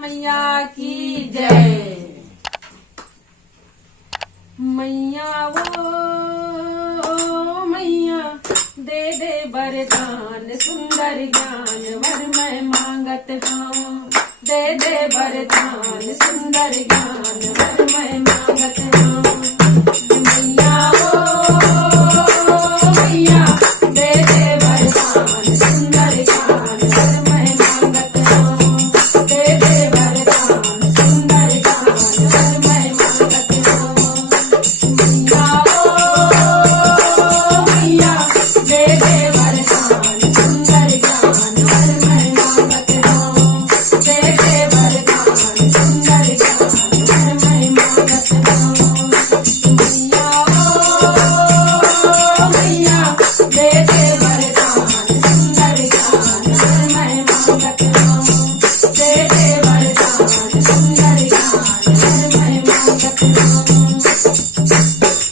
मैया की जय। मैया वो मैया दे दे वरदान सुंदर ज्ञान वर मैं मांगत हूँ। दे दे वरदान सुंदर ज्ञान वर मैं मांगत हूँ। मैया वो मैया दे दे वरदान सुंदर ज्ञान वर मैं मांगत हूँ। दे दे वरदान सुंदर ज्ञान वर मैं मांगत हूँ। मैया वो मैया दे दे वरदान सुंदर ज्ञान वर मैं मांगत हूँ। दे दे वरदान सुंदर ज्ञान वर मैं मांगत हूँ। मैया वो मैया दे दे वरदान सुंदर ज्ञान वर मैं मांगत हूँ। दे दे वरदान सुंदर ज्ञान वर मैं मांगत हूँ।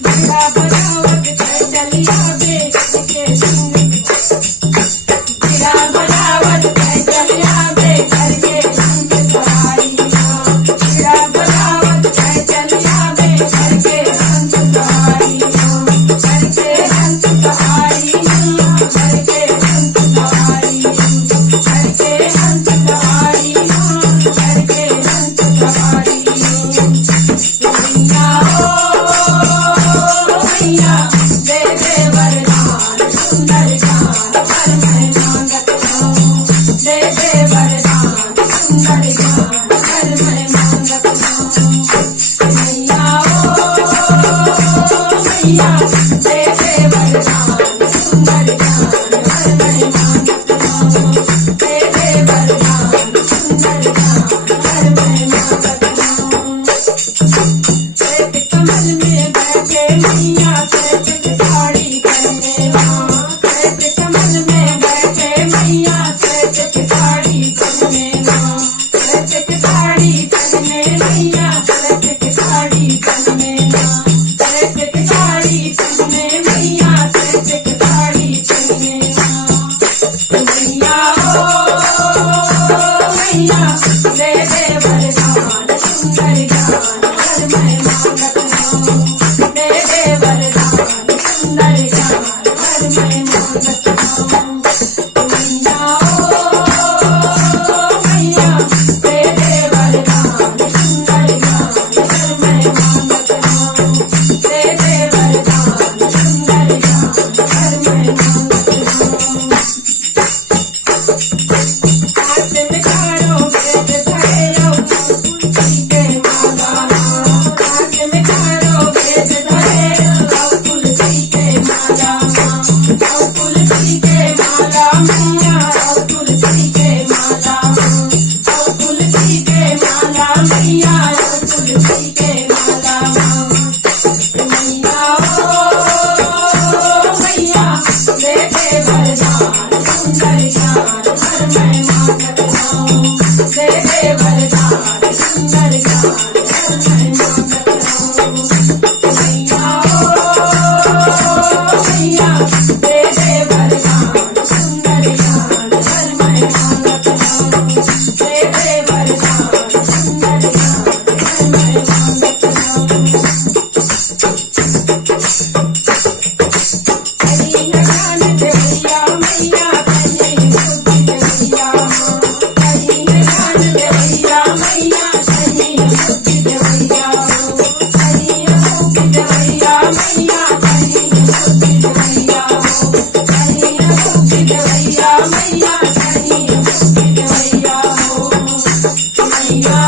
बिगड़ा बजावत कर चलिया बेच के संग बिगड़ा बजावत कर चलिया बेच के संग सवारी बिगड़ा बजावत कर चलिया बेच के संग सवारी करके संग सवारी करके संग सवारी करके संग सवारी करके संग सवारी। मैया ओ मैया दे दे वरदान सुंदर ज्ञान वर मैं मांगत हूँ। दे दे वरदान सुंदर ज्ञान वर मैं मांगत हूँ। मैया ओ मैया दे दे वरदान सुंदर ज्ञान वर मैं मांगत हूँ। दे दे वरदान सुंदर ज्ञान वर मैं मांगत हूँ। श्वेत कमल में बैठे मैया श्वेत साड़ी पहने माँ। श्वेत कमल में बैठे मैया श्वेत साड़ी पहने माँ। श्वेत साड़ी पहने मैया श्वेत साड़ी पहने माँ। श्वेत साड़ी पहने मैया श्वेत साड़ी पहने माँ। मैया ओ मैया दे दे वरदान सुंदर ज्ञान वर मैं मांगत हूँ। दे दे वरदान सुंदर ज्ञान वर मैं मांगत हूँ। मैया ओ मैया दे दे वरदान सुंदर ज्ञान वर मैं मांगत हूँ। दे दे वरदान सुंदर ज्ञान वर मैं मांगत हूँ। हाथ में चारों वेद धरे तुलसी के माला हाथ में चारों वेद धरे तुलसी के माला तुलसी के माला मैया तुलसी के माला तुलसी के माला मैया तुलसी के माला। मैया ओ मैया दे दे वरदान सुंदर ज्ञान वर मैं मांगत हूँ। दे दे वरदान सुंदर ज्ञान वर मैं मांगत हूँ। मैया ओ मैया दे दे वरदान सुंदर ज्ञान वर मैं मांगत हूँ। दे दे वरदान सुंदर ज्ञान वर मैं मांगत हूँ। हरि ज्ञान देवैया मैया हरि बुद्धि देवैया हरि ज्ञान देवैया मैया हरि बुद्धि देवैया हरि बुद्धि देवैया मैया हरि बुद्धि देवैया हरि बुद्धि देवैया मैया हरि बुद्धि देवैया मैया